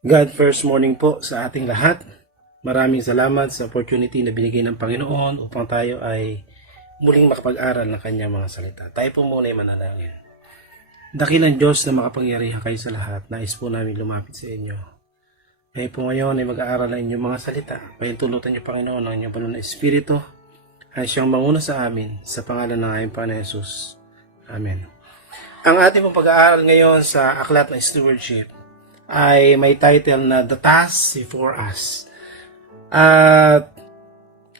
God first morning po sa ating lahat. Maraming salamat sa opportunity na binigay ng Panginoon upang tayo ay muling makapag-aral ng kanyang mga salita. Tayo po muna ay manalangin. Dakilang Diyos na makapangyarihan kayo sa lahat, nais po namin lumapit sa inyo. Ngayon po ngayon ay mag-aaral ng inyong mga salita. Pahintulutan niyo, Panginoon, ang inyong banal na Espiritu ay siyang manguna sa amin sa pangalan ng aming Panginoon Jesus. Amen. Ang ating pong pag-aaral ngayon sa aklat ng stewardship ay may title na The Task Before Us. At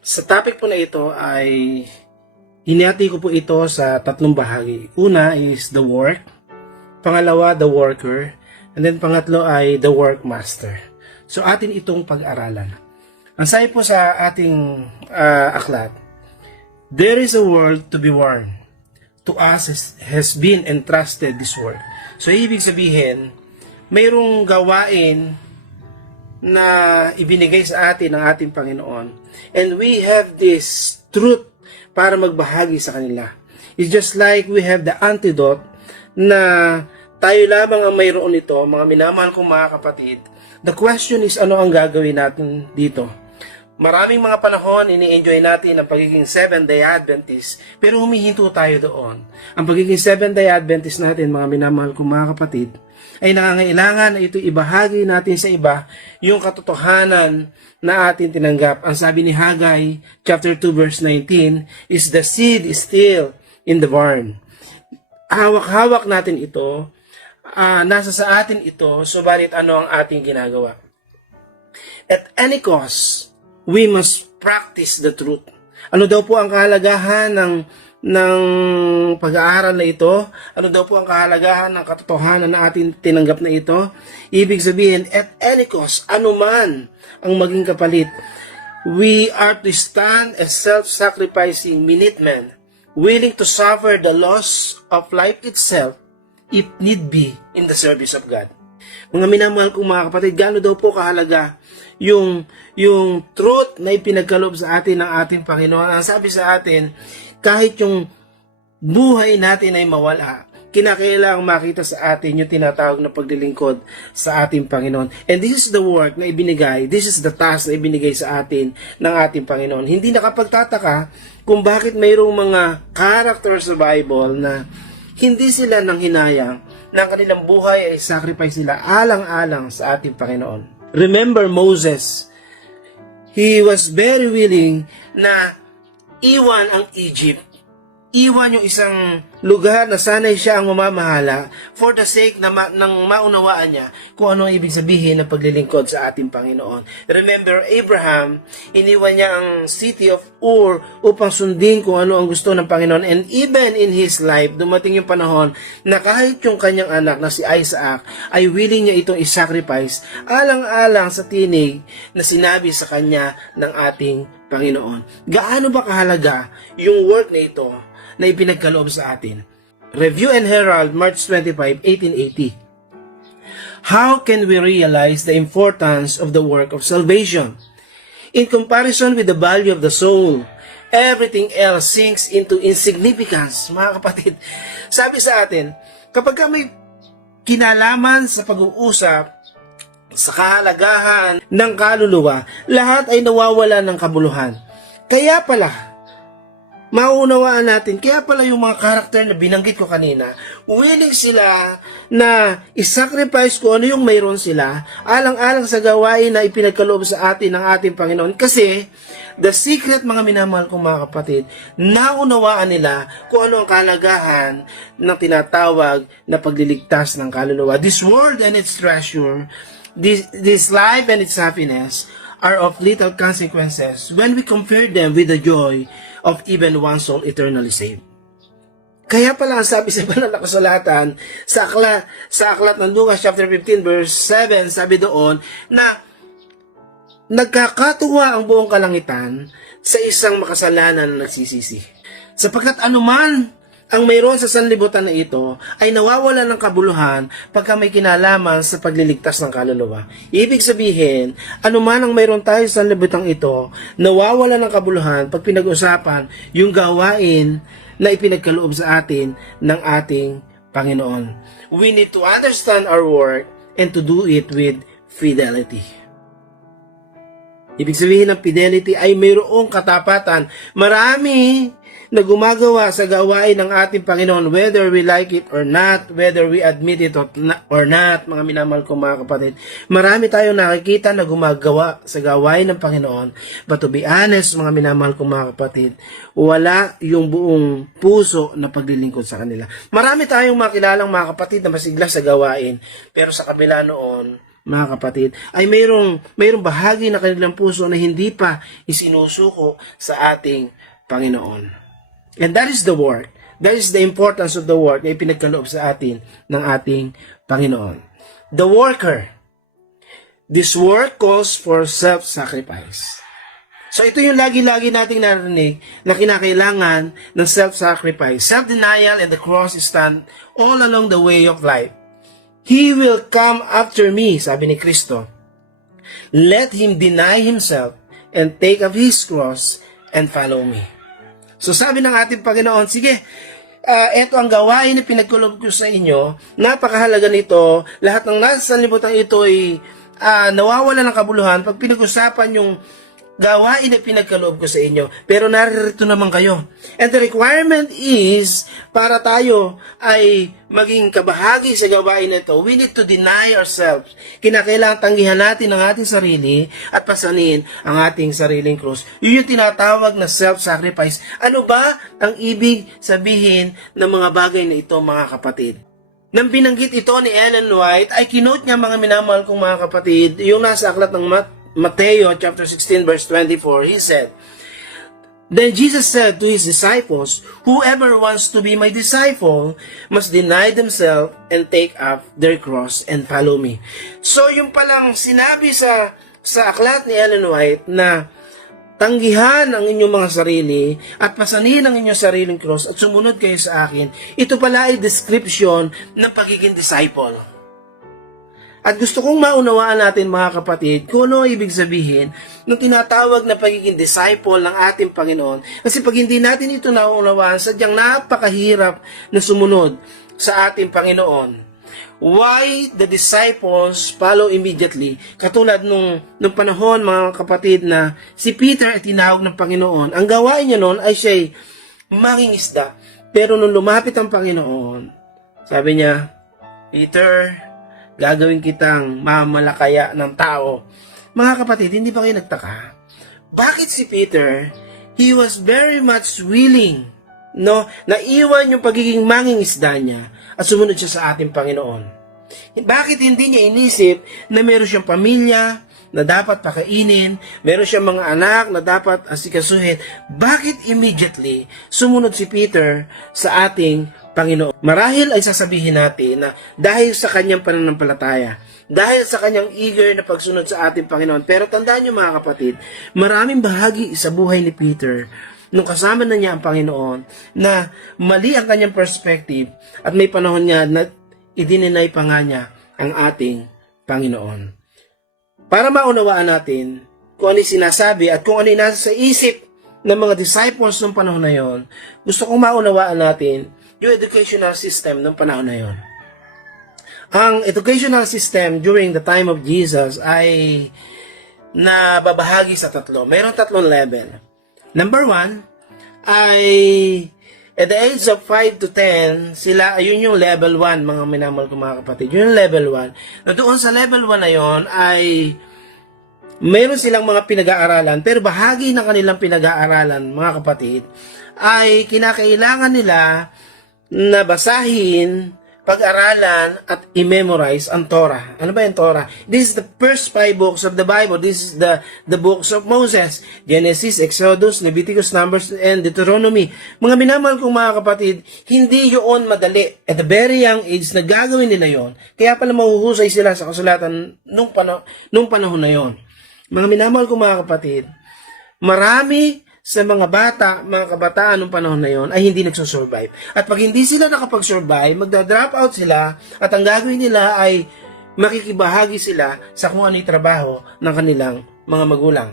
sa topic po na ito ay hinati ko po ito sa tatlong bahagi. Una is the work, pangalawa the worker, and then pangatlo ay the workmaster. So atin itong pag-aralan. Ang sabi po sa ating aklat, there is a world to be won. To us has been entrusted this work. So ibig sabihin, mayroong gawain na ibinigay sa atin ng ating Panginoon. And we have this truth para magbahagi sa kanila. It's just like we have the antidote na tayo lamang ang mayroon nito, mga minamahal kong mga kapatid. The question is, ano ang gagawin natin dito? Maraming mga panahon, ini-enjoy natin ang pagiging 7-day Adventist, pero humihinto tayo doon. Ang pagiging 7-day Adventist natin, mga minamahal kong mga kapatid, ay nangangailangan na ito ibahagi natin sa iba yung katotohanan na atin tinanggap. Ang sabi ni Haggai, chapter 2, verse 19, is the seed is still in the barn. Hawak-hawak natin ito, nasa sa atin ito, subalit ano ang ating ginagawa? At any cost, we must practice the truth. Ano daw po ang kahalagahan ng pag-aaral na ito? Ano daw po ang kahalagahan ng katotohanan na ating tinanggap na ito? Ibig sabihin, at any cost, anuman ang maging kapalit, we are to stand as self-sacrificing minutemen, willing to suffer the loss of life itself, if need be, in the service of God. Mga minamahal kong mga kapatid, gaano daw po kahalaga yung truth na ipinagkaloob sa atin ng ating Panginoon. Ang sabi sa atin, kahit yung buhay natin ay mawala, kinakailangang makita sa atin yung tinatawag na paglilingkod sa ating Panginoon. And this is the work na ibinigay, this is the task na ibinigay sa atin ng ating Panginoon. Hindi nakapagtataka kung bakit mayroong mga characters sa Bible na hindi sila nang hinayang na ang kanilang buhay ay sacrifice nila alang-alang sa ating Panginoon. Remember Moses, he was very willing na iwan ang Egypt. Iwan yung isang lugar na sanay siya ang mamamahala for the sake na ng maunawaan niya kung ano ang ibig sabihin ng paglilingkod sa ating Panginoon. Remember Abraham, iniwan niya ang city of Ur upang sundin kung ano ang gusto ng Panginoon. And even in his life, dumating yung panahon na kahit yung kanyang anak na si Isaac ay willing niya itong isacrifice alang-alang sa tinig na sinabi sa kanya ng ating Panginoon. Gaano ba kahalaga yung work na ito na ipinagkaloob sa atin? Review and Herald, March 25, 1880. How can we realize the importance of the work of salvation? In comparison with the value of the soul, everything else sinks into insignificance. Mga kapatid, sabi sa atin, kapag may kinalaman sa pag-uusap sa kahalagahan ng kaluluwa, lahat ay nawawala ng kabuluhan. Kaya pala, maunawaan natin, kaya pala yung mga karakter na binanggit ko kanina, willing sila na isacrifice kung ano yung mayroon sila, alang-alang sa gawain na ipinagkaloob sa atin ng ating Panginoon. Kasi, the secret, mga minamahal kong mga kapatid, naunawaan nila kung ano ang kalagahan ng tinatawag na pagliligtas ng kaluluwa. This world and its treasure, this life and its happiness, are of little consequences when we compare them with the joy of even one soul eternally saved. Kaya pala ang sabi sa banal na kasulatan sa aklat ng Lucas chapter 15 verse 7, sabi doon na nagkakatuwa ang buong kalangitan sa isang makasalanan na nagsisisi. Sapagkat anuman ang mayroon sa sanlibutan na ito ay nawawala ng kabuluhan pagka may kinalaman sa pagliligtas ng kaluluwa. Ibig sabihin, anuman ang mayroon tayo sa sanlibutan ito, nawawala ng kabuluhan pag pinag-usapan yung gawain na ipinagkaloob sa atin ng ating Panginoon. We need to understand our work and to do it with fidelity. Ibig sabihin ng fidelity ay mayroong katapatan. Marami na gumagawa sa gawain ng ating Panginoon, whether we like it or not, whether we admit it or not, mga minamahal kong mga kapatid. Marami tayong nakikita na gumagawa sa gawain ng Panginoon. But to be honest, mga minamahal kong mga kapatid, wala yung buong puso na paglilingkod sa kanila. Marami tayong makilalang mga kapatid na masigla sa gawain, pero sa kabila noon, mga kapatid, ay mayroong bahagi na kanilang puso na hindi pa isinusuko sa ating Panginoon. And that is the work. That is the importance of the work na ipinagkaloob sa atin ng ating Panginoon. The worker. This work calls for self-sacrifice. So ito yung lagi-lagi nating narinig na kinakailangan ng self-sacrifice. Self-denial and the cross stand all along the way of life. He will come after me, sabi ni Kristo. Let him deny himself and take up his cross and follow me. So sabi ng ating Panginoon, sige, ito ang gawain na pinagkulob ko sa inyo, napakahalaga nito, lahat ng nasa sanlibutan ito ay nawawala ng kabuluhan pag pinag-usapan yung gawain na pinagkaloob ko sa inyo. Pero naririto naman kayo. And the requirement is, para tayo ay maging kabahagi sa gawain na ito, we need to deny ourselves. Kinakailangan tanggihan natin ang ating sarili at pasanin ang ating sariling krus. Yun yung tinatawag na self-sacrifice. Ano ba ang ibig sabihin ng mga bagay na ito, mga kapatid? Nang binanggit ito ni Ellen White, ay kinote niya, mga minamahal kong mga kapatid, yung nasa aklat ng Mateo chapter 16 verse 24, he said, Then Jesus said to his disciples, Whoever wants to be my disciple must deny themselves and take up their cross and follow me. So yung palang sinabi sa aklat ni Ellen White na tanggihan ang inyong mga sarili at pasanin ang inyong sariling cross at sumunod kayo sa akin, ito pala ay description ng pagiging disciple. At gusto kong maunawaan natin, mga kapatid, kung ano ibig sabihin ng tinatawag na pagiging disciple ng ating Panginoon. Kasi pag hindi natin ito naunawaan, sadyang napakahirap na sumunod sa ating Panginoon. Why the disciples follow immediately? Katulad nung panahon, mga kapatid, na si Peter ay tinawag ng Panginoon. Ang gawain niya noon ay siya'y mangingisda. Pero nung lumapit ang Panginoon, sabi niya, Peter, gagawin kitang mamalakaya ng tao. Mga kapatid, hindi ba kayo nagtaka? Bakit si Peter, he was very much willing, no, na iwan yung pagiging mangingisda niya at sumunod siya sa ating Panginoon? Bakit hindi niya inisip na meron siyang pamilya na dapat pakainin, meron siyang mga anak na dapat asikasuhin? Bakit immediately sumunod si Peter sa ating Panginoon? Marahil ay sasabihin natin na dahil sa kanyang pananampalataya, dahil sa kanyang eager na pagsunod sa ating Panginoon. Pero tandaan niyo, mga kapatid, maraming bahagi sa buhay ni Peter nung kasama na niya ang Panginoon na mali ang kanyang perspective at may panahon niya na idininay pa nga niya ang ating Panginoon. Para maunawaan natin kung ano sinasabi at kung ano nasa sa isip ng mga disciples ng panahon na yon, gusto kong maunawaan natin yung educational system ng panahon na yon. Ang educational system during the time of Jesus ay nababahagi sa tatlo. Mayroong tatlong level. Number 1 ay at the age of 5 to 10, sila, ayun yung level 1, mga minamahal ko mga kapatid. Yun yung level 1. Na doon sa level 1 na yon ay mayroon silang mga pinag-aaralan, pero bahagi ng kanilang pinag-aaralan, mga kapatid, ay kinakailangan nila na basahin, pag-aralan, at i-memorize ang Torah. Ano ba yung Torah? This is the first 5 books of the Bible. This is the books of Moses. Genesis, Exodus, Leviticus, Numbers, and Deuteronomy. Mga minamahal kong mga kapatid, hindi yun madali. At the very young age na gagawin nila yon. Kaya pala mahuhusay sila sa kasulatan nung panahon na yon. Mga minamahal kong mga kapatid, marami sa mga bata, mga kabataan ng panahon na yon ay hindi nagsusurvive. At pag hindi sila nakapag-survive, magda-drop out sila at ang gagawin nila ay makikibahagi sila sa kung ano yung trabaho ng kanilang mga magulang.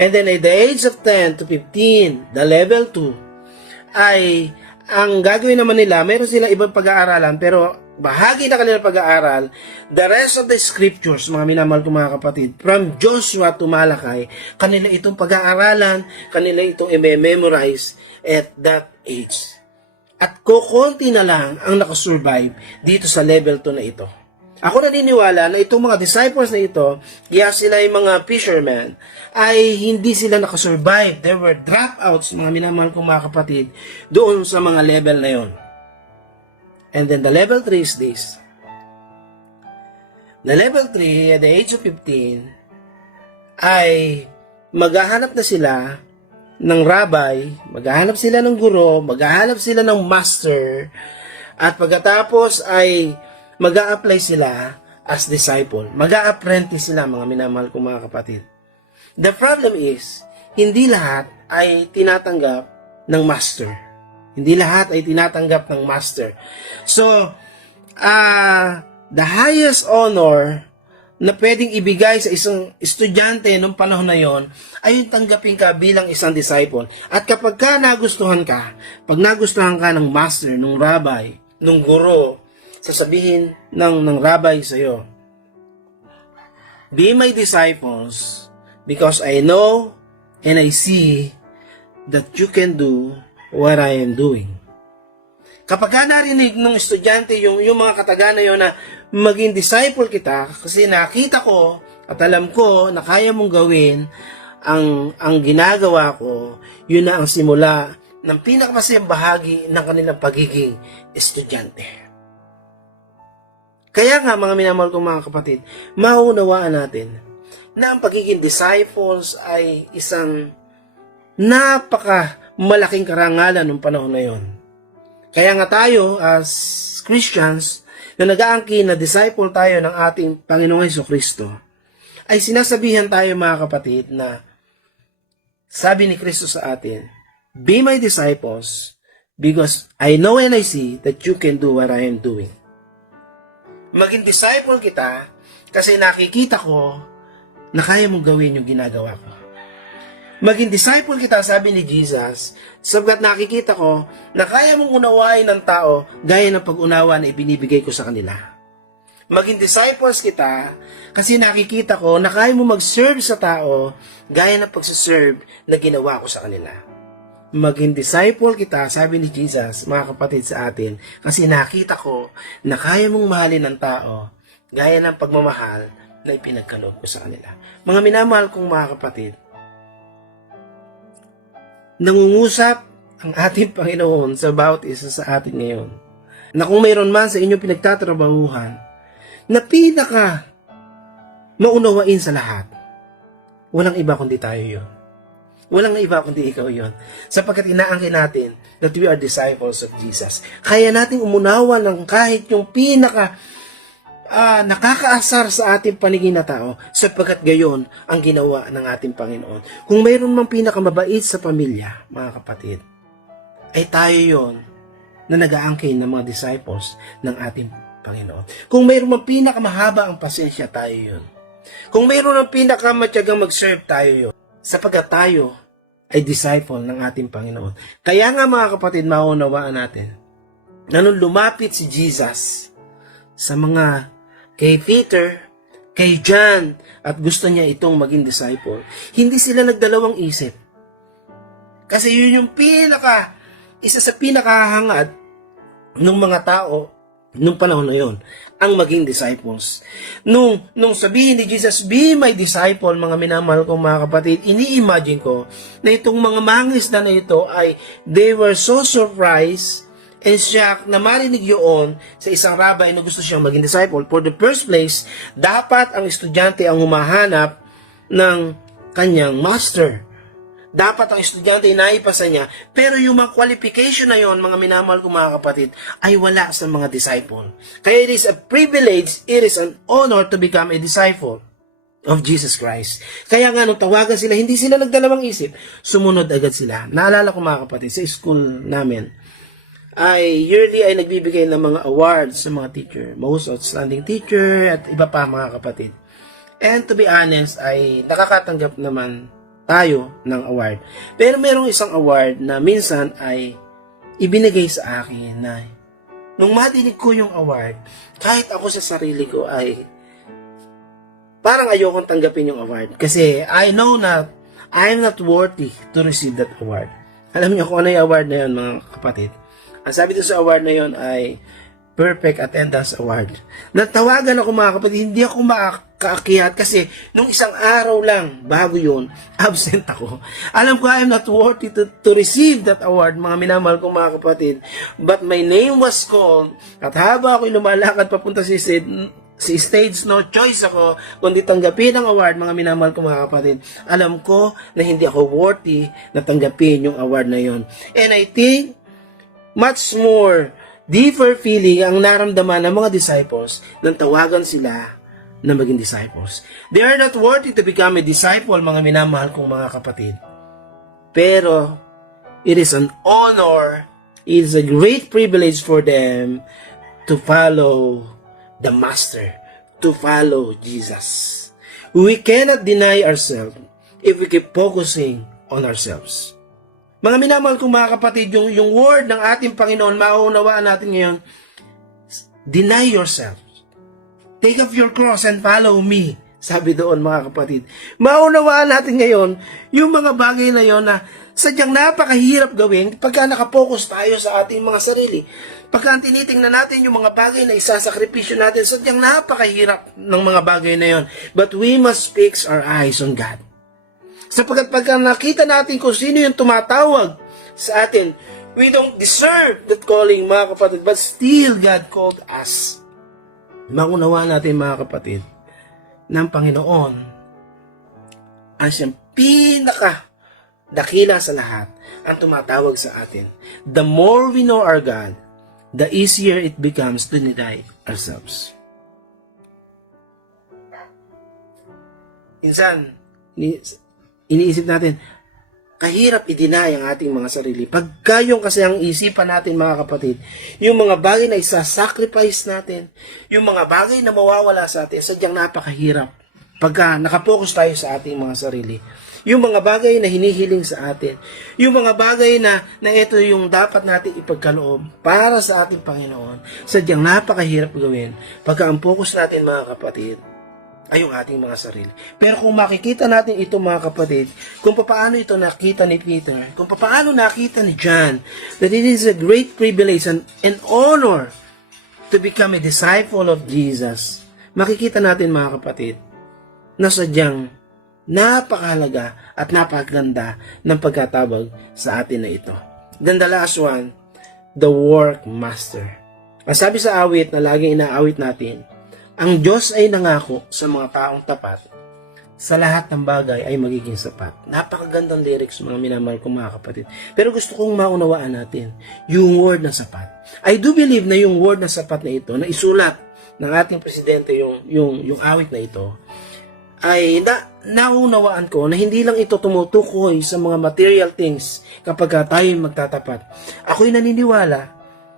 And then at the age of 10 to 15, the level 2, ay ang gagawin naman nila, meron sila ibang pag-aaralan pero bahagi na kanilang pag-aaral, the rest of the scriptures, mga minamahal ko mga kapatid, from Joshua to Malakay, kanila itong pag-aaralan, kanila itong i-memorize at that age. At kukunti na lang ang nakasurvive dito sa level 2 na ito. Ako naniniwala na itong mga disciples na ito, kaya sila yung mga fishermen, ay hindi sila nakasurvive. They were dropouts, mga minamahal kong mga kapatid, doon sa mga level na yon. And then the level 3 is this. The level 3, at the age of 15, ay maghahanap na sila ng rabbi, maghahanap sila ng guro, maghahanap sila ng master, at pagkatapos ay mag-a-apply sila as disciple. Mag-a-apprentice sila, mga minamahal kong mga kapatid. The problem is, hindi lahat ay tinatanggap ng master. Hindi lahat ay tinatanggap ng master. So, the highest honor na pwedeng ibigay sa isang estudyante noong panahon na yon ay yung tanggapin ka bilang isang disciple. At kapag ka nagustuhan ka, pag nagustuhan ka ng master, ng rabbi, ng guro, sasabihin ng rabbi sa iyo, be my disciples because I know and I see that you can do what I am doing. Kapag ka narinig ng estudyante yung mga kataga na yun na maging disciple kita, kasi nakita ko at alam ko na kaya mong gawin ang ginagawa ko, yun na ang simula ng pinakamasayang bahagi ng kanilang pagiging estudyante. Kaya nga, mga minamahal kong mga kapatid, maunawaan natin na ang pagiging disciples ay isang malaking karangalan ng panahon na yon. Kaya nga tayo as Christians na nag-aangkin na disciple tayo ng ating Panginoong Jesucristo, ay sinasabihan tayo mga kapatid na sabi ni Kristo sa atin, be my disciples because I know and I see that you can do what I am doing. Maging disciple kita kasi nakikita ko na kaya mong gawin yung ginagawa ko. Maging disciple kita, sabi ni Jesus, sabagat nakikita ko na kaya mong unawain ng tao gaya ng pag-unawa na ibinibigay ko sa kanila. Maging disciples kita kasi nakikita ko na kaya mong mag-serve sa tao gaya ng pagsaserve na ginawa ko sa kanila. Maging disciple kita, sabi ni Jesus, mga kapatid sa atin, kasi nakita ko na kaya mong mahalin ng tao gaya ng pagmamahal na ipinagkaloob ko sa kanila. Mga minamahal kong mga kapatid, nangungusap ang ating Panginoon sa bawat isa sa atin ngayon, na kung mayroon man sa inyong pinagtatrabahuhan na pinaka maunawain sa lahat, walang iba kundi tayo yon. Walang iba kundi ikaw yon. Sapagkat inaangkin natin that we are disciples of Jesus. Kaya nating umunawa ng kahit yung pinaka nakakaasar sa ating paningin na tao, sapagkat gayon ang ginawa ng ating Panginoon. Kung mayroon mang pinakamabait sa pamilya, mga kapatid, ay tayo yon na nag-aangkin ng mga disciples ng ating Panginoon. Kung mayroon mang pinakamahaba ang pasensya, tayo yon. Kung mayroon mang pinakamatyagang mag-serve, tayo yon. Sapagkat tayo ay disciple ng ating Panginoon. Kaya nga mga kapatid, maunawaan natin na nung lumapit si Jesus sa mga kay Peter, kay John, at gusto niya itong maging disciple, hindi sila nagdalawang isip. Kasi yun yung isa sa pinakahangad ng mga tao nung panahon na yon, ang maging disciples. Nung sabihin ni Jesus, be my disciple, mga minamahal kong mga kapatid, ini-imagine ko na itong mga mangisda na ito ay they were so surprised and shocked na marinig yun sa isang rabbi na gusto siyang maging disciple. For the first place, dapat ang estudyante ang humahanap ng kanyang master. Dapat ang estudyante naipasa niya, pero yung mga qualification na yon, mga minamahal ko mga kapatid, ay wala sa mga disciple. Kaya it is a privilege, it is an honor to become a disciple of Jesus Christ. Kaya nga nung tawagan sila, hindi sila nagdalawang isip, sumunod agad sila. Naalala ko mga kapatid, sa school namin, ay yearly ay nagbibigay ng mga awards sa mga teacher, most outstanding teacher, at iba pa mga kapatid. And to be honest, ay nakakatanggap naman tayo ng award. Pero merong isang award na minsan ay ibinigay sa akin na nung madinig ko yung award, kahit ako sa sarili ko ay parang ayokong tanggapin yung award. Kasi I know na I'm not worthy to receive that award. Alam niyo kung ano yung award na yun, mga kapatid? Ang sabi doon sa award na yun ay Perfect Attendance Award. Natawagan ako, mga kapatid, hindi ako makaakyat kasi nung isang araw lang, bago yun, absent ako. Alam ko I'm not worthy to receive that award, mga minamahal kong mga kapatid. But my name was called, at habang ako'y lumalakad papunta si stage, no choice ako kundi tanggapin ang award, mga minamahal kong mga kapatid. Alam ko na hindi ako worthy na tanggapin yung award na yun. And I think, much more deeper feeling ang naramdaman ng mga disciples nang tawagan sila na maging disciples. They are not worthy to become a disciple, mga minamahal kong mga kapatid. Pero, it is an honor, it is a great privilege for them to follow the Master, to follow Jesus. We cannot deny ourselves if we keep focusing on ourselves. Mga minamahal kong mga kapatid, yung word ng ating Panginoon, mauunawaan natin ngayon, deny yourself. Take up your cross and follow me. Sabi doon, mga kapatid. Mauunawaan natin ngayon, yung mga bagay na yon na sadyang napakahirap gawin pagka nakapokus tayo sa ating mga sarili. Pagka tinitingnan natin yung mga bagay na isasakripisyo natin, sadyang napakahirap ng mga bagay na yon. But we must fix our eyes on God. Sapagkat pagka nakita natin kung sino yung tumatawag sa atin, we don't deserve that calling, mga kapatid, but still God called us. Maunawa natin, mga kapatid, ng Panginoon ang siyang dakila sa lahat ang tumatawag sa atin. The more we know our God, the easier it becomes to deny ourselves. Minsan, iniisip natin, kahirap i-deny ang ating mga sarili. Pagka yung kasi ang isipan natin, mga kapatid, yung mga bagay na isasacrifice natin, yung mga bagay na mawawala sa atin, sadyang napakahirap. Pagka nakapokus tayo sa ating mga sarili. Yung mga bagay na hinihiling sa atin, yung mga bagay na ito yung dapat natin ipagkaloob para sa ating Panginoon, sadyang napakahirap gawin. Pagka ang focus natin, mga kapatid, ay yung ating mga sarili. Pero kung makikita natin ito, mga kapatid, kung paano ito nakita ni Peter, kung paano nakita ni John, that it is a great privilege and honor to become a disciple of Jesus, makikita natin, mga kapatid, na sadyang napakahalaga at napakaganda ng pagkatawag sa atin na ito. Then the last one, the work master. Ang sabi sa awit na laging inaawit natin, ang Diyos ay nangako sa mga taong tapat, sa lahat ng bagay ay magiging sapat. Napakagandang lyrics, mga minamahal kong mga kapatid. Pero gusto kong maunawaan natin yung word na sapat. I do believe na yung word na sapat na ito, na isulat ng ating presidente yung awit na ito, ay naunawaan ko na hindi lang ito tumutukoy sa mga material things kapag tayo magtatapat. Ako'y naniniwala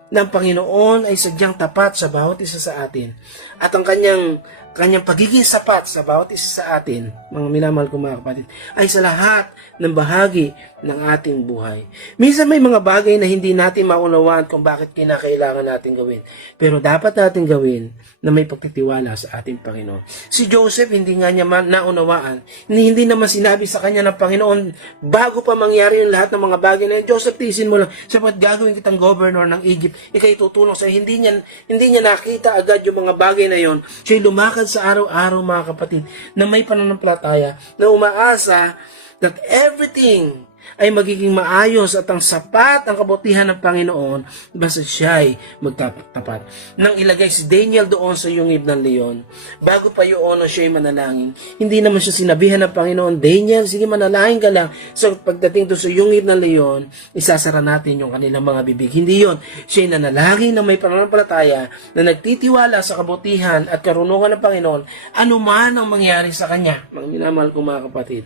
ng Panginoon ay sadyang tapat sa bawat isa sa atin. At ang kanyang pagiging sapat sa bawat isa sa atin, mga minamahal kong mga kapatid, ay sa lahat ng bahagi ng ating buhay. Minsan may mga bagay na hindi natin maunawaan kung bakit kinakailangan natin gawin. Pero dapat natin gawin na may pagtitiwala sa ating Panginoon. Si Joseph, hindi nga niya naunawaan. Hindi naman sinabi sa kanya ng Panginoon, bago pa mangyari yung lahat ng mga bagay na yun, Joseph, tiisin mo lang, sapat gagawin kitang governor ng Egypt, ikay tutulong sa'yo. Hindi niya nakita agad yung mga bagay na yon. Siya'y lumakad sa araw-araw, mga kapatid, na may pananampalataya, na umaasa that everything ay magiging maayos at ang sapat ang kabutihan ng Panginoon basta siya ay magtapat. Nang ilagay si Daniel doon sa yungib ng leon, bago pa yun siya ay manalangin, hindi naman siya sinabihan ng Panginoon, Daniel, sige manalangin ka lang. So pagdating doon sa yungib ng leon, isasara natin yung kanilang mga bibig. Hindi yun. Siya ay nanalangin na may pananampalataya na nagtitiwala sa kabutihan at karunungan ng Panginoon, anuman ang mangyari sa kanya. Mga minamahal kong mga kapatid,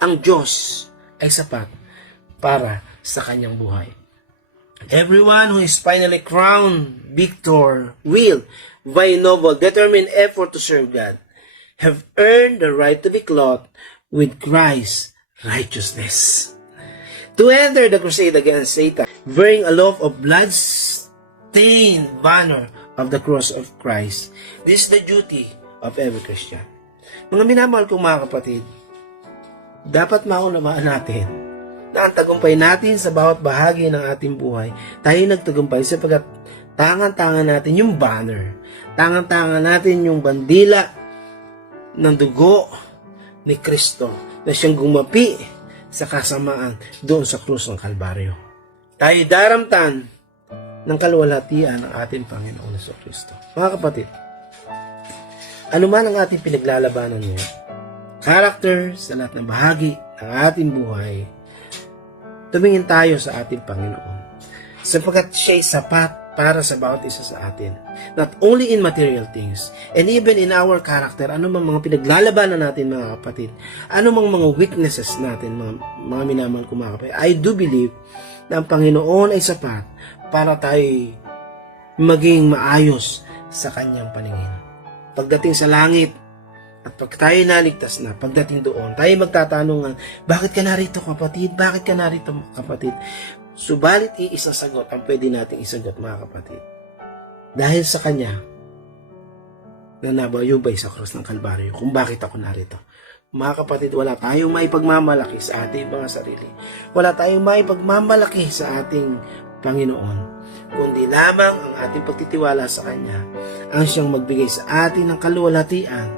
ang Diyos ay sapat para sa kanyang buhay. Everyone who is finally crowned victor will, by noble, determined effort to serve God, have earned the right to be clothed with Christ's righteousness. To enter the crusade against Satan, wearing a loaf of blood-stained banner of the cross of Christ. This is the duty of every Christian. Mga minamahal kong mga kapatid, dapat maunawaan natin na ang tagumpay natin sa bawat bahagi ng ating buhay, tayo nagtagumpay sapagkat tangan-tangan natin yung banner. Tangan-tangan natin yung bandila ng dugo ni Kristo na siyang gumapi sa kasamaan doon sa krus ng Kalbaryo. Tayo daramtan ng kaluwalhatian ng ating Panginoon sa Kristo. Mga kapatid, ano man ang ating pinaglalabanan ngayon, character sa lahat ng bahagi ng ating buhay, tumingin tayo sa ating Panginoon sapagkat siya'y sapat para sa bawat isa sa atin. Not only in material things, and even in our character, ano mang mga pinaglalabanan natin mga kapatid, ano mang mga weaknesses natin, mga minamahal ko mga kapatid, I do believe na ang Panginoon ay sapat para tayo maging maayos sa kanyang paningin. Pagdating sa langit, at pag tayo naligtas na, pagdating doon, tayo magtatanungan, bakit ka narito kapatid? Bakit ka narito kapatid? Subalit iisang sagot ang pwede nating isagot mga kapatid. Dahil sa Kanya na nabayubay sa krus ng Kalbaryo kung bakit ako narito. Mga kapatid, wala tayong maipagmamalaki sa ating mga sarili. Wala tayong maipagmamalaki sa ating Panginoon. Kundi lamang ang ating pagtitiwala sa Kanya ang siyang magbigay sa atin ng kaluwalhatian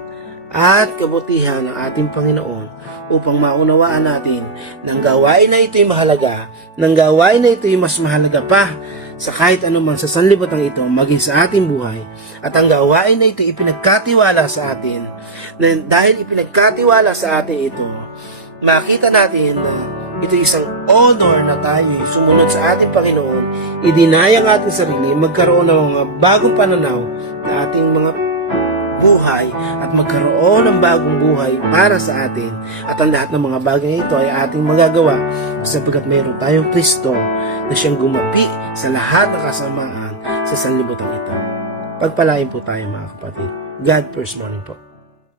at kabutihan ng ating Panginoon upang maunawaan natin ng gawain na ito'y mahalaga, ng gawain na ito'y mas mahalaga pa sa kahit anumang sa sanlibutan ito maging sa ating buhay, at ang gawain na ito'y ipinagkatiwala sa atin, na dahil ipinagkatiwala sa atin ito, makita natin na ito isang honor na tayo sumunod sa ating Panginoon, idinaya ang ating sarili, magkaroon ng mga bagong pananaw na ating mga buhay at magkaroon ng bagong buhay para sa atin, at ang lahat ng mga bagay ito ay ating magagawa sapagkat mayroon tayong Kristo na siyang gumapi sa lahat ng kasamaan sa sanlibutan ito. Pagpalain po tayo mga kapatid. God first morning po.